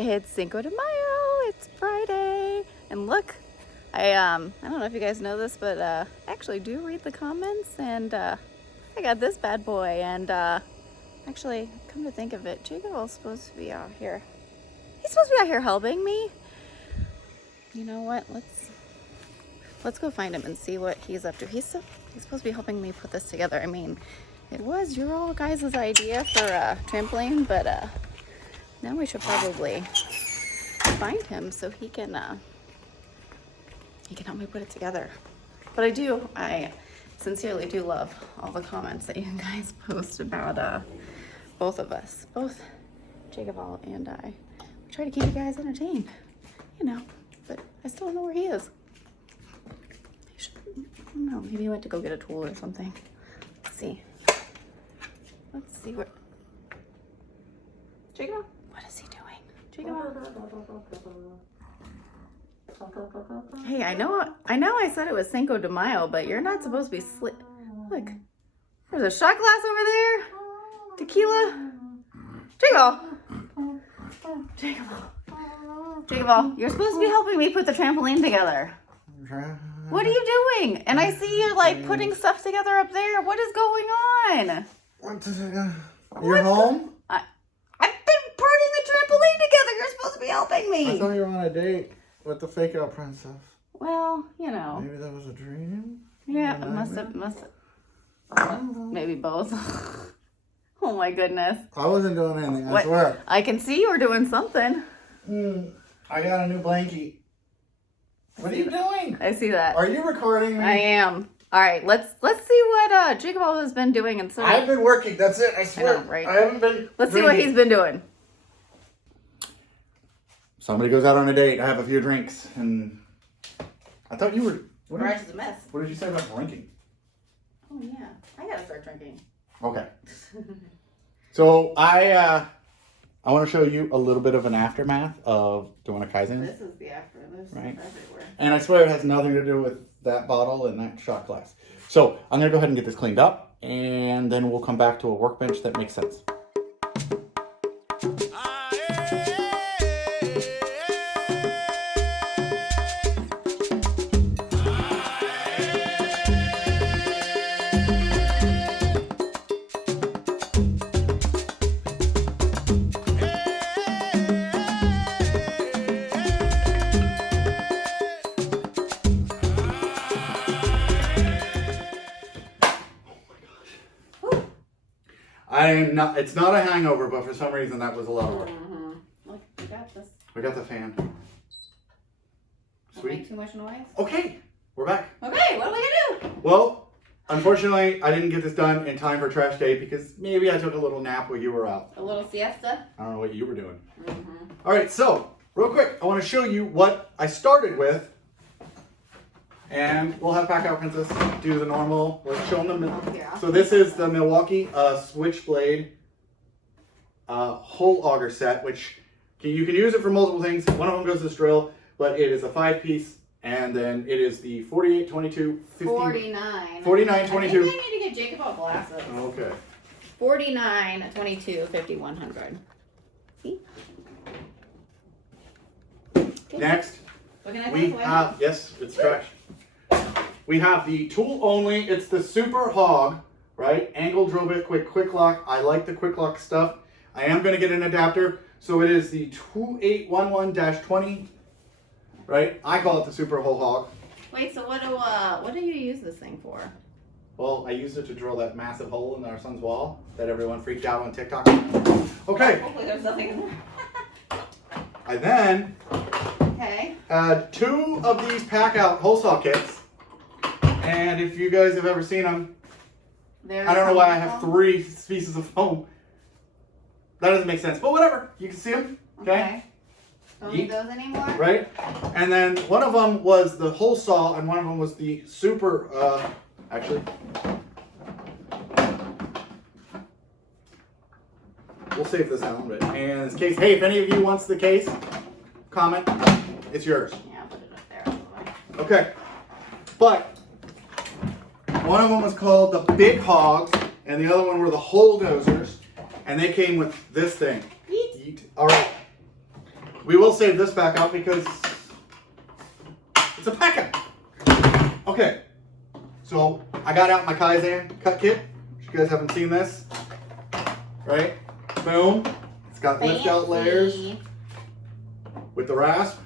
It's Cinco de Mayo, it's Friday, and look, I don't know if you guys know this, but I actually do read the comments, and I got this bad boy, and actually, come to think of it, JakeOfALL's supposed to be out here. He's supposed to be out here helping me. You know what, let's go find him and see what he's up to. He's supposed to be helping me put this together. I mean, it was your all guys' idea for a trampoline, but now we should probably find him so he can help me put it together. But I sincerely do love all the comments that you guys post about both of us, both JakeOfALL and I. We try to keep you guys entertained, you know, but I still don't know where he is. I don't know, maybe he went to go get a tool or something. Let's see where JakeOfALL, what is he doing? JakeOfALL. Hey, I know I said it was Cinco de Mayo, but you're not supposed to be Look, there's a shot glass over there. Tequila. JakeOfALL, you're supposed to be helping me put the trampoline together. What are you doing? And I see you like putting stuff together up there. What is going on? You're home? I've been putting the trampoline together. You're supposed to be helping me. I thought you were on a date with the fake out princess. Well, you know. Maybe that was a dream? Yeah, it must have. Maybe both. Oh my goodness. I wasn't doing anything, I swear. I can see you were doing something. I got a new blankie. What are you doing? I see that. Are you recording me? I am. All right, let's see what JakeOfALL has been doing. And so I've been working. That's it. I swear. I know, right? I haven't been. Let's see what he's been doing. Somebody goes out on a date. I have a few drinks, and I thought you were. Garage is a mess. What did you say about drinking? Oh yeah, I gotta start drinking. Okay. So I want to show you a little bit of an aftermath of doing a Kaizen. This is the after. This right. is everywhere. And I swear it has nothing to do with that bottle and that shot glass. So I'm going to go ahead and get this cleaned up, and then we'll come back to a workbench that makes sense. It's not a hangover, but for some reason that was a lot of work. Look, we got this. We got the fan. Don't make too much noise. Okay, we're back. Okay, what are we gonna do? Well, unfortunately, I didn't get this done in time for trash day because maybe I took a little nap while you were out. A little siesta? I don't know what you were doing. All right, so real quick, I want to show you what I started with. And we'll have PACKOUT Princess do the normal. Let's show them Yeah. So this is the Milwaukee Switchblade hole auger set, which you can use it for multiple things. One of them goes to this drill, but it is a 5-piece, and then it is the 48, 22, 50, 49. 49, 22. I think I need to get JakeOfALL glasses. Okay. 49, 22, 5100. See? Okay. Next, Looking at we this have, yes, it's trash. We have the tool only. It's the Super HAWG, right? Angle drill bit, QUIK-LOK. I like the QUIK-LOK stuff. I am going to get an adapter. So it is the 2811-20, right? I call it the Super HAWG. Wait, so what do you use this thing for? Well, I used it to drill that massive hole in our son's wall that everyone freaked out on TikTok. Okay. Hopefully there's nothing in there. I then had 2 of these PACKOUT hole saw kits. And if you guys have ever seen them, I don't know why I have 3 pieces of foam. That doesn't make sense, but whatever. You can see them, okay? Don't need those anymore? Right? And then one of them was the hole saw, and one of them was the super, actually. We'll save this out a bit. And in this case, hey, if any of you wants the case, comment. It's yours. Yeah, I'll put it up there. Okay. But one of them was called the big hogs, and the other one were the hole dozers, and they came with this thing. Yeet. All right. we will save this back out because it's a PACKOUT. Okay, so I got out my KAIZEN cut kit. If you guys haven't seen this, right? Boom. It's got lift out layers with the rasp.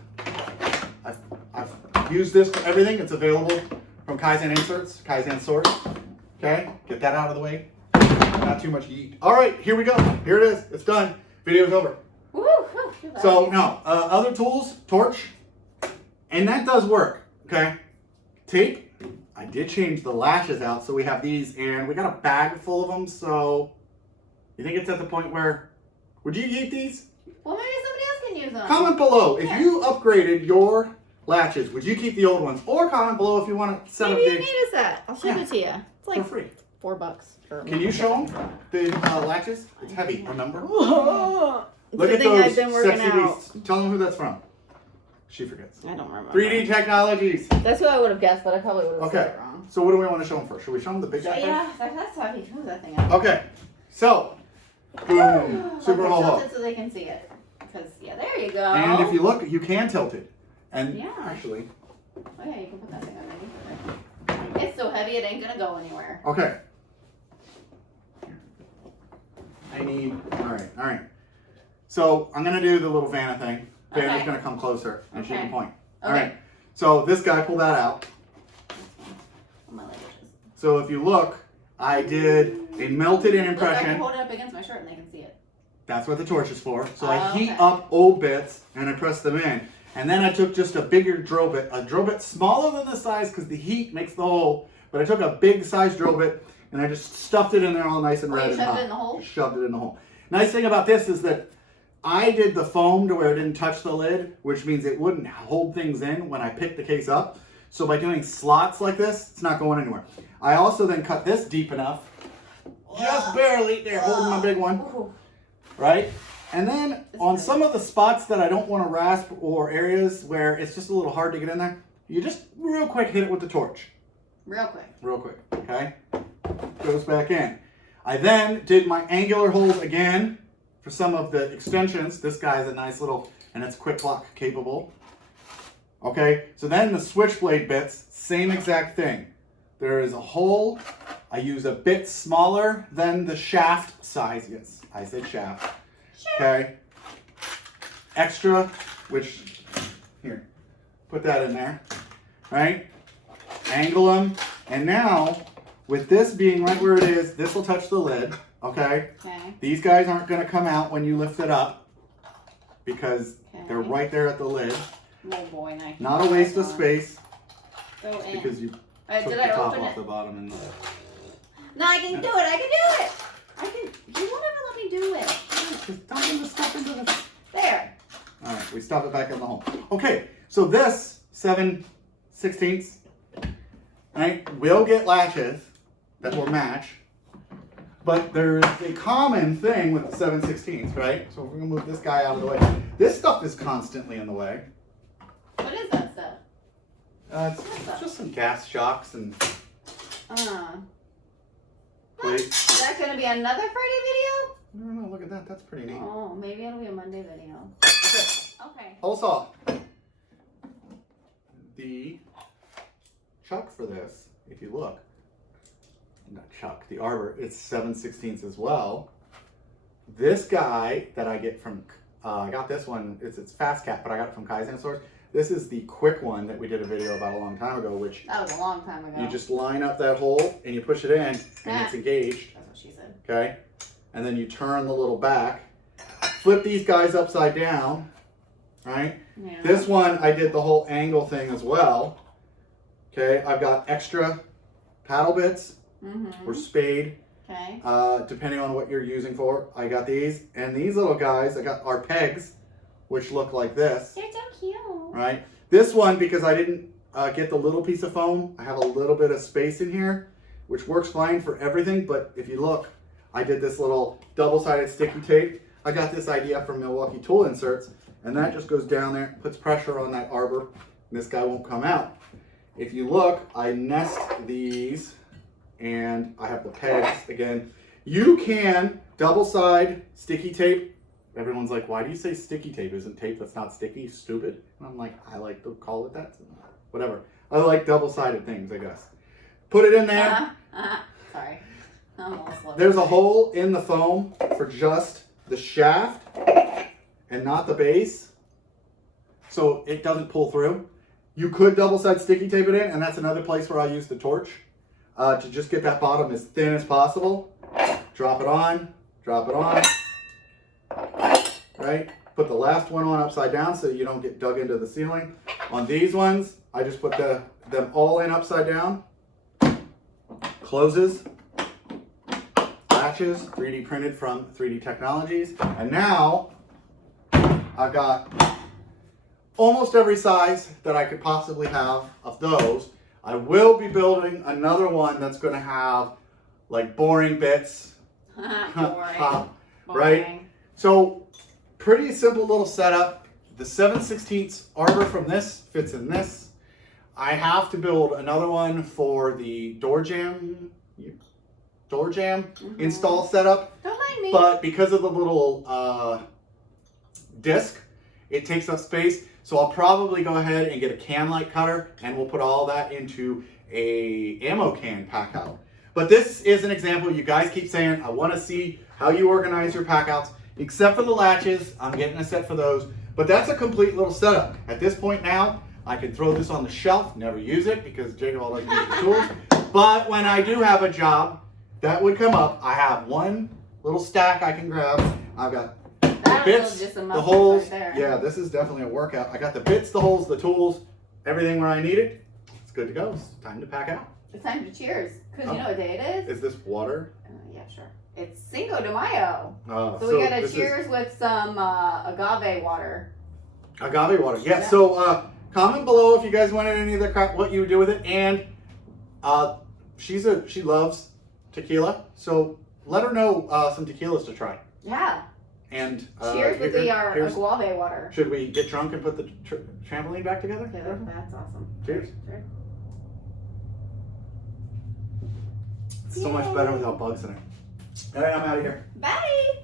I've used this for everything. It's available from KAIZEN Inserts, KAIZEN Source. Okay, get that out of the way. Not too much to eat. All right, here we go. Here it is. It's done. Video's over. Woo, woo, So now, other tools, torch, and that does work. Okay, tape. I did change the latches out, so we have these, and we got a bag full of them. So, you think it's at the point where, would you eat these? Well, maybe somebody else can use them. Comment below if you upgraded your latches. Would you keep the old ones, or comment below if you want to set maybe up you need a set. I'll ship it to you. It's like for free. $4. Can you show them the latches? It's heavy. Remember? Look at those I've been working sexy out. beasts. Tell them who that's from. She forgets. I don't remember. 3DTechnologies. That's who I would have guessed, but I probably would have said it wrong. So what do we want to show them first? Should we show them the big guy? Yeah, that's how he throws that thing out. Okay. So, boom. Super ho-ho. Tilt it so they can see it. Because, yeah, there you go. And if you look, you can tilt it. And yeah. actually. Oh, yeah, you can put that thing underneath it. It's so heavy, it ain't going to go anywhere. Okay. All right. So, I'm going to do the little Vanna thing. Vanna's going to come closer, and she can point. All right. So, this guy, pull that out. So, if you look, I did a melted in impression. Look, I can hold it up against my shirt and they can see it. That's what the torch is for. So, I heat up old bits, and I press them in. And then I took just a bigger drill bit. A drill bit smaller than the size because the heat makes the hole. But I took a big size drill bit, and I just stuffed it in there all nice and red and hot. Shoved it in the hole? Shoved it in the hole. Nice thing about this is that I did the foam to where it didn't touch the lid, which means it wouldn't hold things in when I picked the case up. So by doing slots like this, it's not going anywhere. I also then cut this deep enough, just barely, there, holding my big one, right? And then on some of the spots that I don't want to rasp or areas where it's just a little hard to get in there, you just real quick hit it with the torch. Real quick. Real quick, okay? Goes back in. I then did my angular holes again for some of the extensions. This guy's a nice little, and it's QUIK-LOK capable. Okay, so then the switchblade bits, same exact thing. There is a hole. I use a bit smaller than the shaft size. Yes, I said shaft. Okay. Extra, which, here, put that in there, right? Angle them, and now, with this being right where it is, this will touch the lid, okay? These guys aren't going to come out when you lift it up, because they're right there at the lid. Oh boy, nice. Not a waste of space, Go in. because you took did the I top open off it? the bottom. And No, I can do it. I can do it. You won't ever let me do it. just dump the stuff into this. There. All right, we stop it back in the hole. Okay, so this 7/16, right, will get latches that will match, but there's a common thing with the 7/16, right? So we're gonna move this guy out of the way. This stuff is constantly in the way. What is that stuff? It's just some gas shocks and plates. Is that going to be another Friday video? No, look at that. That's pretty neat. Oh, maybe it'll be a Monday video. Okay. Hole saw. The chuck for this, if you look, not chuck, the arbor, it's 7/16 as well. This guy that I get from, I got this one, it's fast cap, but I got it from KAIZEN Source. This is the quick one that we did a video about a long time ago, which That was a long time ago. you just line up that hole and you push it in and it's engaged. That's what she said. Okay? And then you turn the little back, flip these guys upside down, right? Yeah. This one, I did the whole angle thing as well. Okay, I've got extra paddle bits or spade, Okay. depending on what you're using for. I got these, and these little guys, I got our pegs, which look like this, They're so cute. right? This one, because I didn't get the little piece of foam, I have a little bit of space in here, which works fine for everything, but if you look, I did this little double-sided sticky tape. I got this idea from Milwaukee tool inserts, and that just goes down there, puts pressure on that arbor, and this guy won't come out. If you look, I nest these, and I have the pegs again. You can double-side sticky tape everyone's like, why do you say sticky tape? Isn't tape that's not sticky stupid? And I'm like, I like to call it that. Whatever. I like double-sided things, I guess. Put it in there. Sorry. There's a hole in the foam for just the shaft and not the base, so it doesn't pull through. You could double-side sticky tape it in, and that's another place where I use the torch to just get that bottom as thin as possible. Drop it on, right? Put the last one on upside down so you don't get dug into the ceiling. On these ones, I just put them all in upside down. Closes. Latches, 3D printed from 3D Technologies. And now, I've got almost every size that I could possibly have of those. I will be building another one that's going to have like boring bits. Boring. Right? So, pretty simple little setup. The 7/16 arbor from this fits in this. I have to build another one for the door jam install setup. Don't mind me. But because of the little disc, it takes up space. So I'll probably go ahead and get a can light cutter, and we'll put all that into a ammo can pack out. But this is an example. You guys keep saying, I want to see how you organize your pack outs. Except for the latches, I'm getting a set for those. But that's a complete little setup. At this point now, I can throw this on the shelf, never use it because JakeOfALL doesn't use the tools. But when I do have a job that would come up, I have one little stack I can grab. I've got the bits, the holes. Right, yeah, this is definitely a workout. I got the bits, the holes, the tools, everything where I need it. It's good to go. It's time to pack out. It's time to cheers. Because you know what day it is? Is this water? Yeah, sure. It's Cinco de Mayo. So we got to cheers with some agave water. Agave water. Yeah. So comment below if you guys wanted any of the crap, what you would do with it. And she loves tequila, so let her know some tequilas to try. Yeah. And cheers with the agave water. Should we get drunk and put the trampoline back together? Yeah, that's awesome. Cheers. Cheers. It's so much better without bugs in it. All right, I'm out of here. Bye.